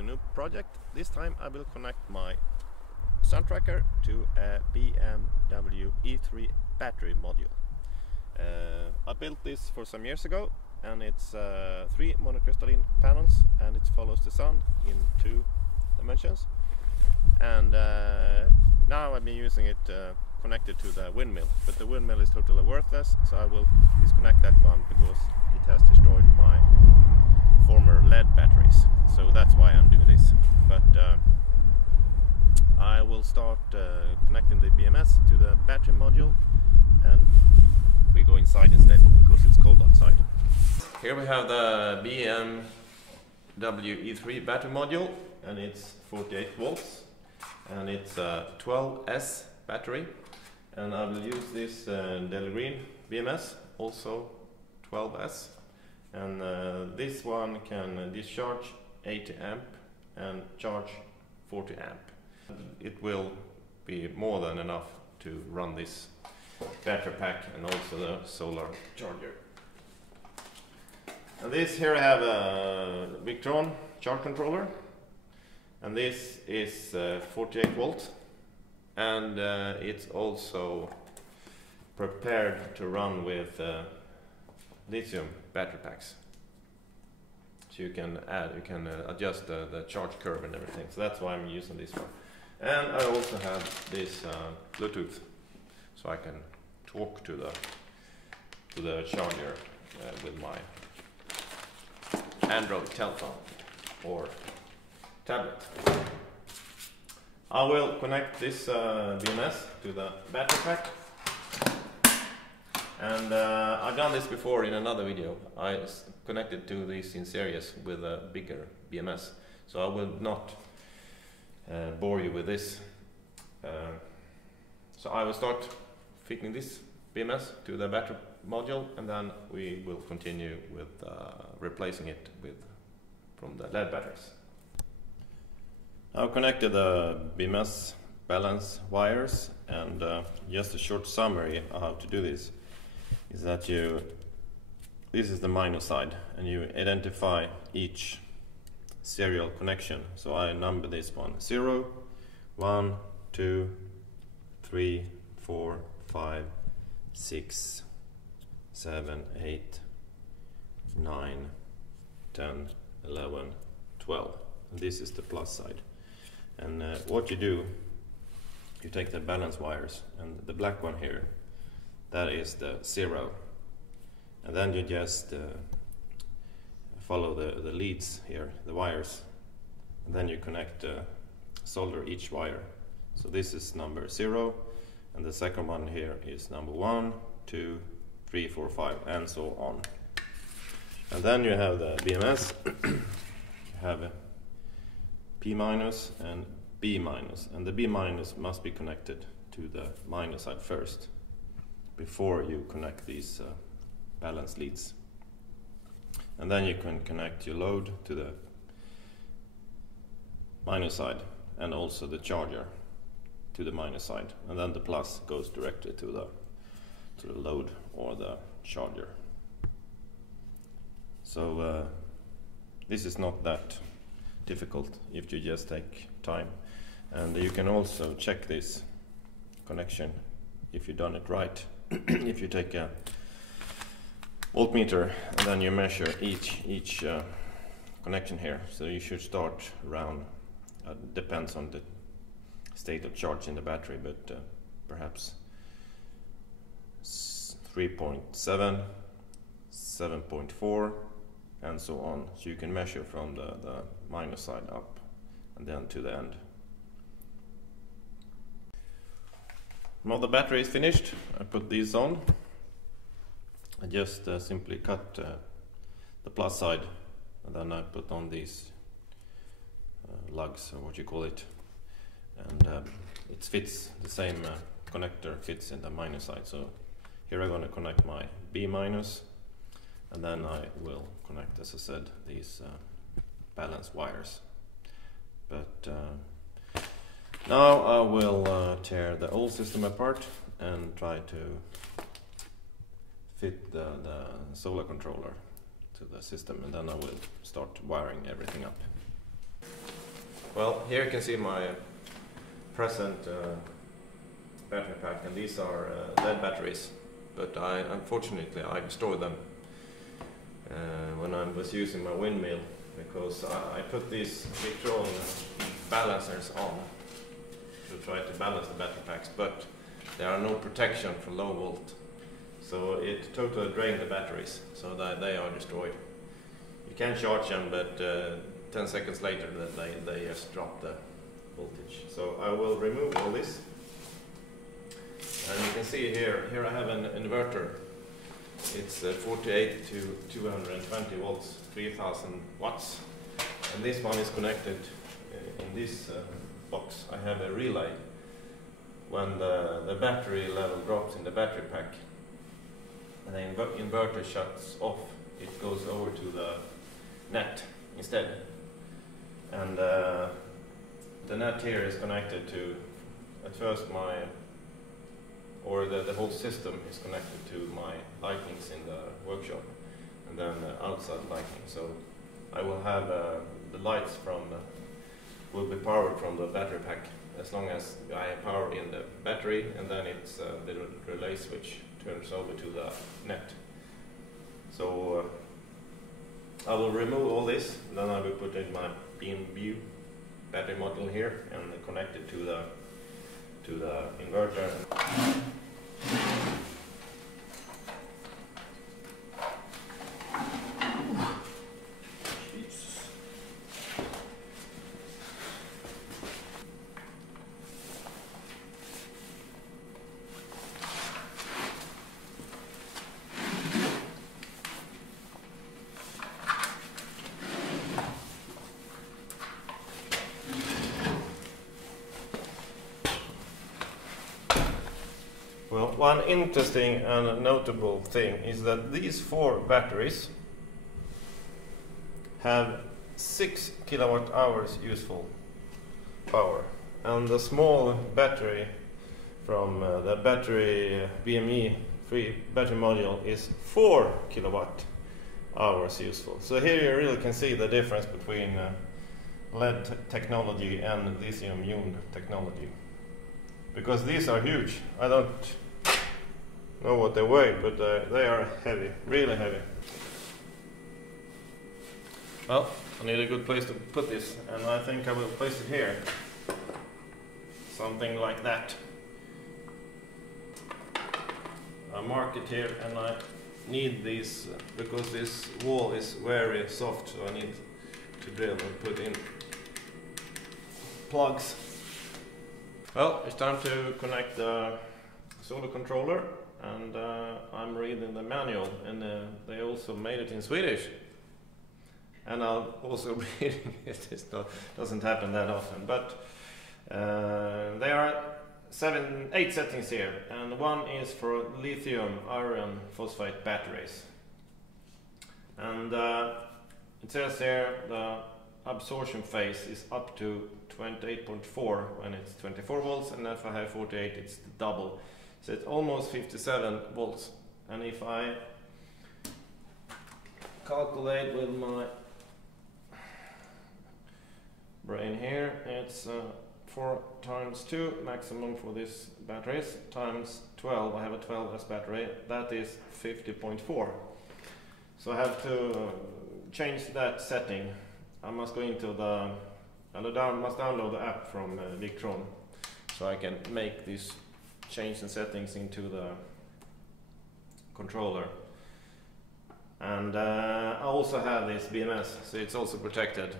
to a new project. This time I will connect my Suntracker to a BMW I3 Battery module. I built this for some years ago, and it's 3 monocristalin panels, and it follows the sun in 2 dimensions. And now I've been using it connected to the windmill, but the windmill is totally worthless, so I will disconnect that one because it has destroyed my former lead batteries. So that's why I'm doing this. But I will start connecting the BMS to the battery module, and we go inside instead because it's cold outside. Here we have the BMW I3 battery module, and it's 48 volts, and it's a 12S battery, and I will use this Green BMS, also 12S, and this one can discharge 80 amp and charge 40 amp. It will be more than enough to run this battery pack and also the solar charger. And this here I have a Victron charge controller, and this is 48 volts, and it's also prepared to run with lithium battery packs. So you can adjust the charge curve and everything. So that's why I'm using this one. And I also have this Bluetooth, so I can talk to the charger with my Android telephone or tablet. I will connect this BMS to the battery pack, and I've done this before in another video. I connected to these in series with a bigger BMS, so I will not bore you with this. So I will start fitting this BMS to the battery module, and then we will continue with replacing it from the lead batteries. I've connected the BMS balance wires, and just a short summary of how to do this is that this is the minus side, and you identify each serial connection. So I number this one 0, 1, 2, 3, 4, 5, 6, 7, 8, 9, 10, 11, 12. And this is the plus side. And what you do, you take the balance wires, and the black one here, that is the 0. And then you just follow the leads here, the wires, and then you connect, solder each wire. So this is number 0, and the second one here is number 1, 2, 3, 4, 5, and so on. And then you have the BMS. You have a P minus and B minus, and the B minus must be connected to the minus side first before you connect these balance leads. And then you can connect your load to the minus side, and also the charger to the minus side, and then the plus goes directly to the load or the charger. So this is not that difficult if you just take time, and you can also check this connection if you've done it right. If you take a voltmeter and then you measure each connection here, so you should start around, depends on the state of charge in the battery, but perhaps 3.7, 7.4, and so on. So you can measure from the minus side up and then to the end. Now the battery is finished. I put these on. I just simply cut the plus side, and then I put on these lugs, or what you call it, and it fits the same connector fits in the minus side. So here I'm going to connect my B minus, and then I will connect, as I said, these balance wires. But now I will tear the old system apart and try to fit the solar controller to the system, and then I will start wiring everything up. Well, here you can see my present battery pack, and these are lead batteries, but unfortunately I destroyed them when I was using my windmill, because I put these Victron balancers on to try to balance the battery packs, but there are no protection for low volt, so it totally drained the batteries, so that they are destroyed. You can charge them, but 10 seconds later they just drop the voltage. So I will remove all this, and you can see here I have an inverter. It's 48 to 220 volts, 3000 watts, and this one is connected in this box. I have a relay. When the battery level drops in the battery pack and the inverter shuts off, it goes over to the net instead. And the net here is connected to, at first the whole system is connected to my lightings in the workshop, and then outside lighting. So I will have the lights will be powered from the battery pack, as long as I have power in the battery, and then it's the relay switch turns over to the net. So I will remove all this, then I will put in my BMW battery module here and connect it to the inverter. Well, one interesting and notable thing is that these 4 batteries have 6 kilowatt hours useful power, and the small battery from the BMW I3 battery module is 4 kilowatt hours useful. So here you really can see the difference between lead technology and lithium-ion technology, because these are huge. I don't know what they weigh, but they are heavy, really heavy. Well, I need a good place to put this, and I think I will place it here. Something like that. I mark it here, and I need these because this wall is very soft, so I need to drill and put in plugs. Well, it's time to connect the solar controller, and I'm reading the manual, and they also made it in Swedish. And I'm also reading it. It doesn't happen that often, but there are 8 settings here, and one is for lithium iron phosphate batteries. And it says here the absorption phase is up to 28.4 when it's 24 volts, and if I have 48 it's the double. So it's almost 57 volts. And if I calculate with my brain here, it's 4 times 2 maximum for these batteries times 12. I have a 12S battery. That is 50.4. So I have to change that setting. I must go into must download the app from Victron, so I can make this change in settings into the controller. And I also have this BMS, so it's also protected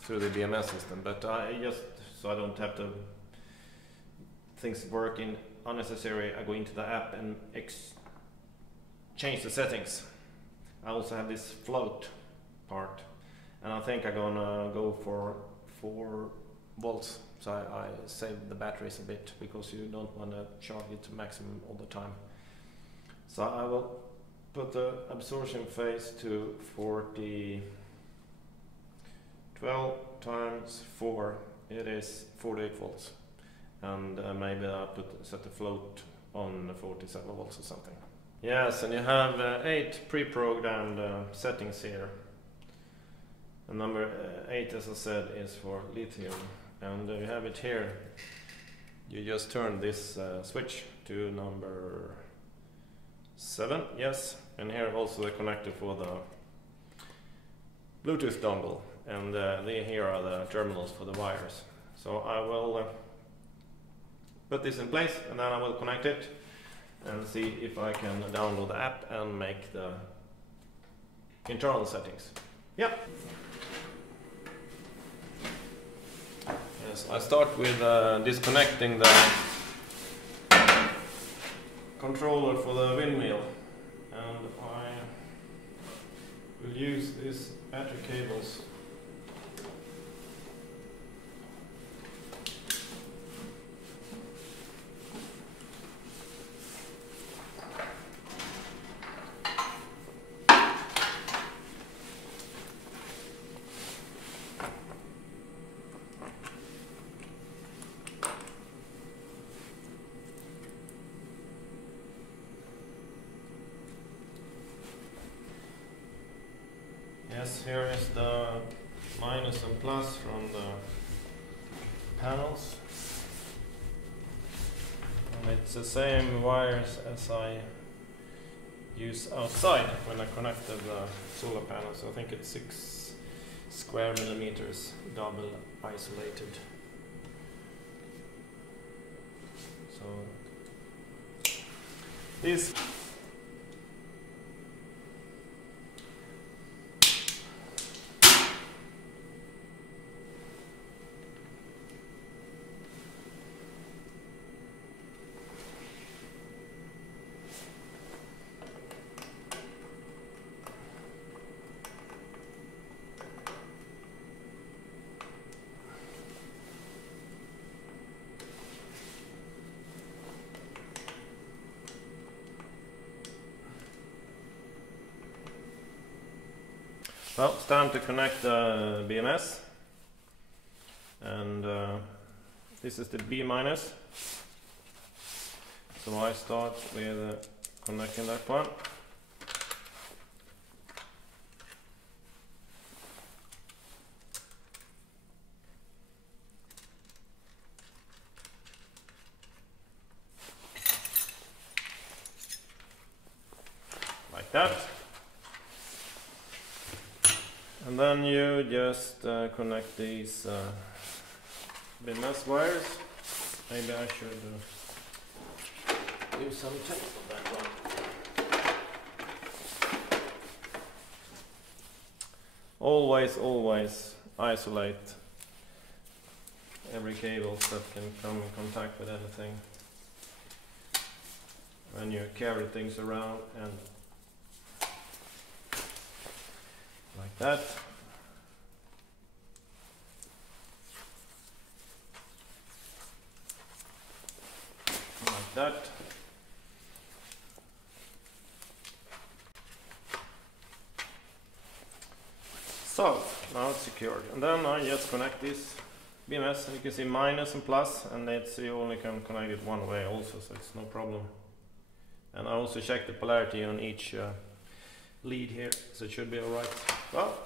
through the BMS system, but so I don't have to things work in unnecessary, I go into the app and change the settings. I also have this float part, and I think I'm gonna go for 4 volts, so I save the batteries a bit, because you don't want to charge it to maximum all the time. So I will put the absorption phase to 40. 12 times 4, it is 48 volts, and maybe I set the float on 47 volts or something. Yes, and you have 8 pre-programmed settings here. And number 8, as I said, is for lithium. And you have it here. You just turn this switch to number 7, yes. And here also the connector for the Bluetooth dongle. And here are the terminals for the wires. So I will put this in place, and then I will connect it and see if I can download the app and make the internal settings. Yep. Yes, I start with disconnecting the controller for the windmill, and I will use these battery cables. Yes, here is the minus and plus from the panels, and it's the same wires as I use outside when I connected the solar panels. I think it's 6 square millimeters double isolated. So this well, it's time to connect the BMS, and this is the B minus, so I start with connecting that one. Like that. And then you just connect these BMS wires. Maybe I should do some tape on that one. Always isolate every cable that can come in contact with anything when you carry things around, and like that. Like that. So, now it's secured. And then I just connect this BMS, and you can see minus and plus, and you only can connect it one way also, so it's no problem. And I also check the polarity on each lead here, so it should be alright. Well,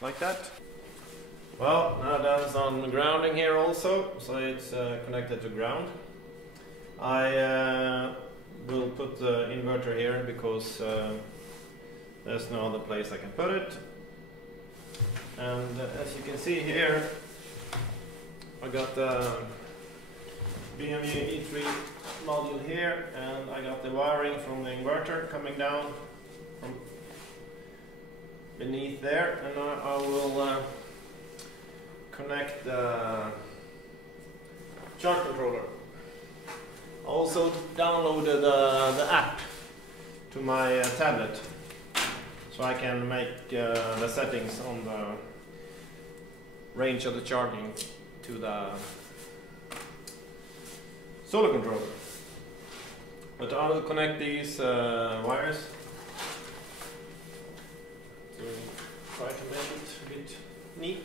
like that. Well, now that's on grounding here also, so it's connected to ground. I will put the inverter here because there's no other place I can put it. And as you can see here, I got the BMW I3 module here, and I got the wiring from the inverter coming down from beneath there, and I will connect the charge controller. I also downloaded the app to my tablet, so I can make the settings on the range of the charging to the solar controller. But I will connect these wires to try to make it a bit neat.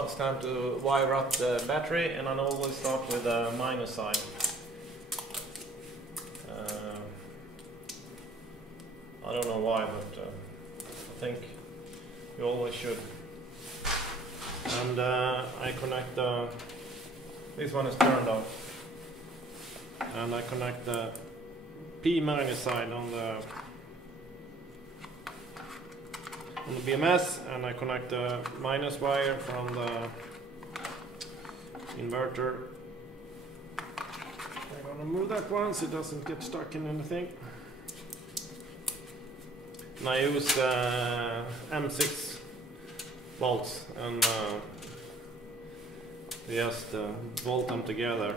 Well, it's time to wire up the battery, and I always start with the minus side. I don't know why, but I think you always should. And I connect this one is turned off, and I connect the P minus side on the BMS, and I connect the minus wire from the inverter. I'm gonna move that one so it doesn't get stuck in anything. And I use M6 bolts and just bolt them together.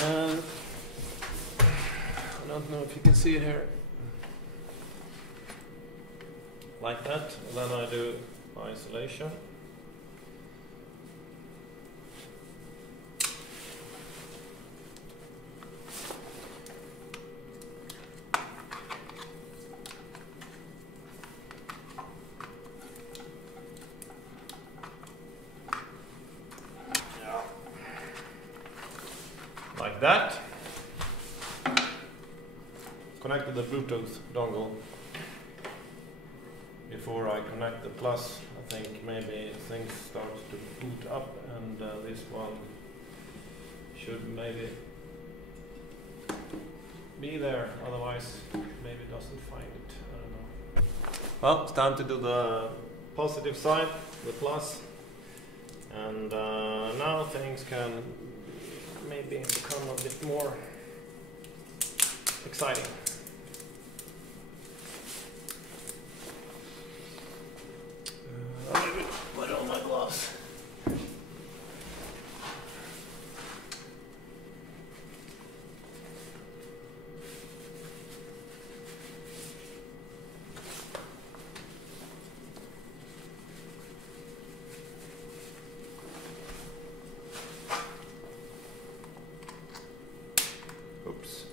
And I don't know if you can see it here. Like that. And then I do isolation. Like that. Connected the Bluetooth dongle. Before I connect the plus, I think maybe things start to boot up, and this one should maybe be there, otherwise maybe it doesn't find it, I don't know. Well, it's time to do the positive side, the plus, and now things can maybe become a bit more exciting. I will put on my gloves. Oops.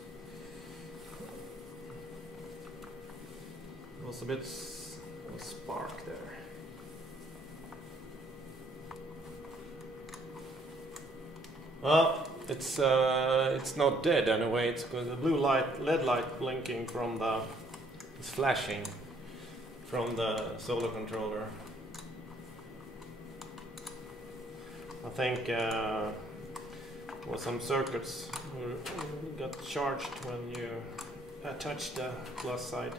There was a bit of a spark there. Well, it's not dead anyway. It's got the blue light, LED light blinking from the, it's flashing from the solar controller. I think well, some circuits got charged when you attach the plus side.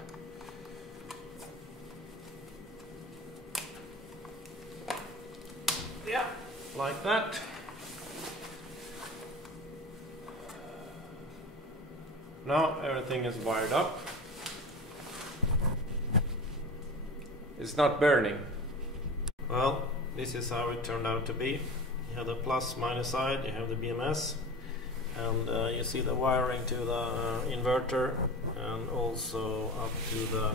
Yeah, like that. Now everything is wired up. It's not burning. Well, this is how it turned out to be. You have the plus minus side, you have the BMS, and you see the wiring to the inverter, and also up to the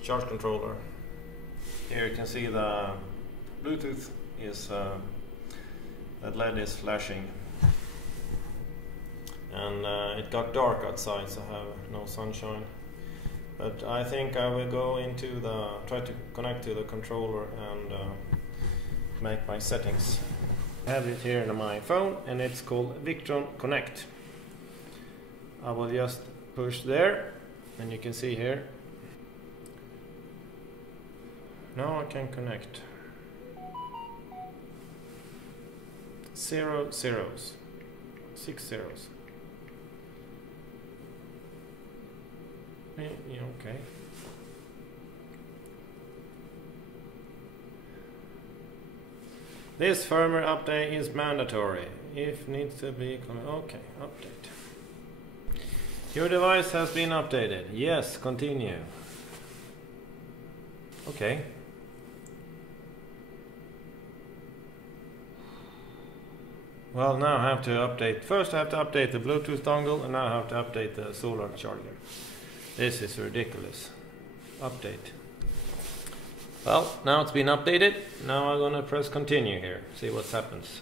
charge controller. Here you can see the Bluetooth is that LED is flashing. And it got dark outside, so I have no sunshine. But I think I will go into the, try to connect to the controller and make my settings. I have it here on my phone, and it's called Victron Connect. I will just push there, and you can see here. Now I can connect. 0 zeros, 6 zeros. Yeah, okay. This firmware update is mandatory. If needs to be, okay, update. Your device has been updated. Yes, continue. Okay. Well, now I have to update. First I have to update the Bluetooth dongle, and now I have to update the solar charger. This is ridiculous. Update. Well, now it's been updated. Now I'm gonna press continue here. See what happens.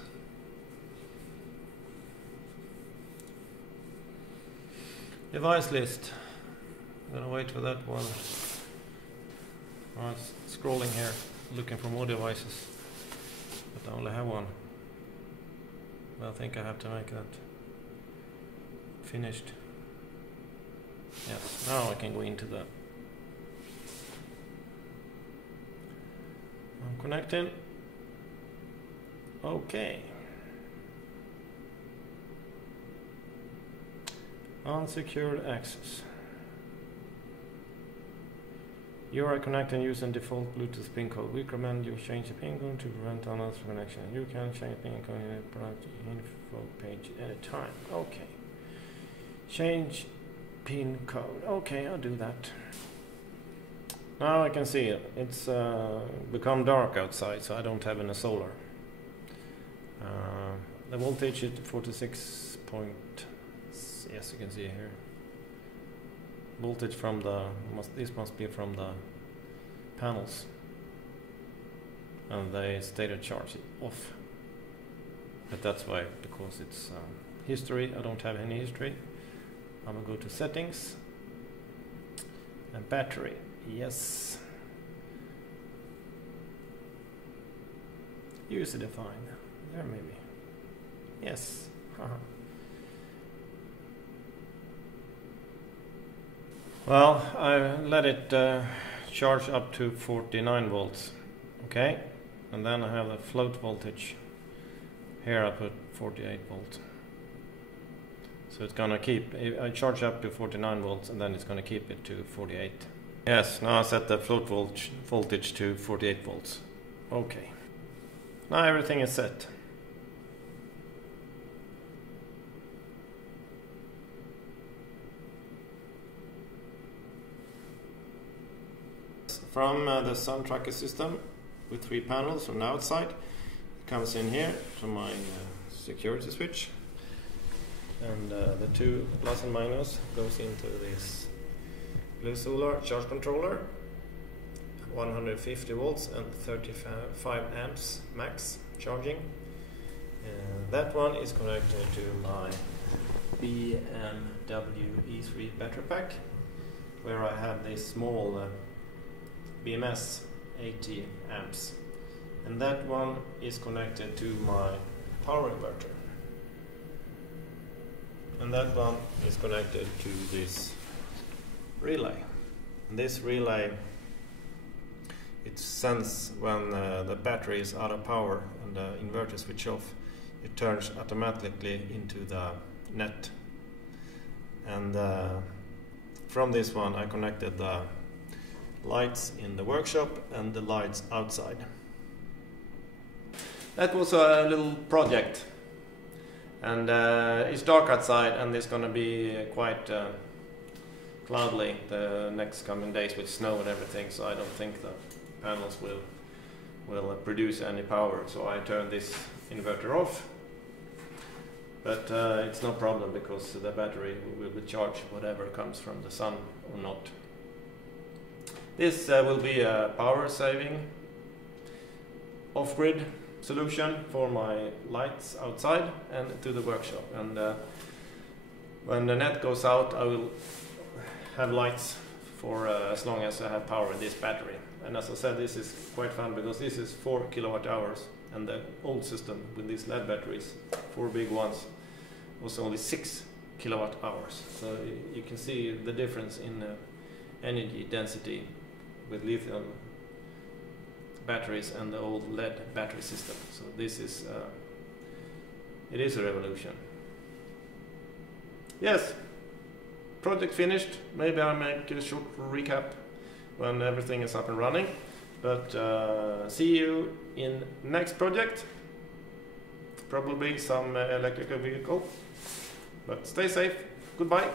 Device list. I'm gonna wait for that one. I was scrolling here, looking for more devices, but I only have one. I think I have to make that finished. Yes, now I can go into that. I'm connecting. Okay. Unsecured access. You are connecting using default Bluetooth pin code. We recommend you change the pin code to prevent unauthorized connection. You can change pin code in the product info page at any time. Okay. Change pin code. Okay, I'll do that. Now I can see it. It's become dark outside, so I don't have any solar. The voltage is 46 point. Yes, you can see here. Voltage from the this must be from the panels, and they stated charge it off. But that's why, because it's history. I don't have any history. I'm gonna go to settings and battery. Yes. User defined. There maybe. Yes. Well, I let it charge up to 49 volts. Okay. And then I have the float voltage. Here I put 48 volts. So it's gonna keep, I charge up to 49 volts and then it's gonna keep it to 48. Yes, now I set the float voltage to 48 volts. Okay. Now everything is set. From the Suntracker system with 3 panels from the outside, it comes in here from my security switch, and the 2 plus and minus goes into this Blue Solar charge controller, 150 volts and 35 amps max charging. That one is connected to my BMW I3 Battery pack, where I have this small BMS 80 amps, and that one is connected to my power inverter, and that one is connected to this relay. And this relay, it sends when the battery is out of power and the inverter switch off, it turns automatically into the net. And from this one I connected the lights in the workshop and the lights outside. That was a little project, and it's dark outside and it's gonna be quite cloudy the next coming days with snow and everything, so I don't think the panels will produce any power, so I turned this inverter off. But it's no problem because the battery will be charged whatever comes from the sun or not. This will be a power saving off-grid solution for my lights outside and to the workshop. And when the net goes out, I will have lights for as long as I have power in this battery. And as I said, this is quite fun because this is 4 kilowatt hours, and the old system with these LED batteries, 4 big ones, was only 6 kilowatt hours. So you can see the difference in energy density with lithium batteries and the old LED battery system. So this is it is a revolution. Yes, project finished. Maybe I'll make a short recap when everything is up and running, but see you in next project, probably some electrical vehicle, but stay safe. Goodbye.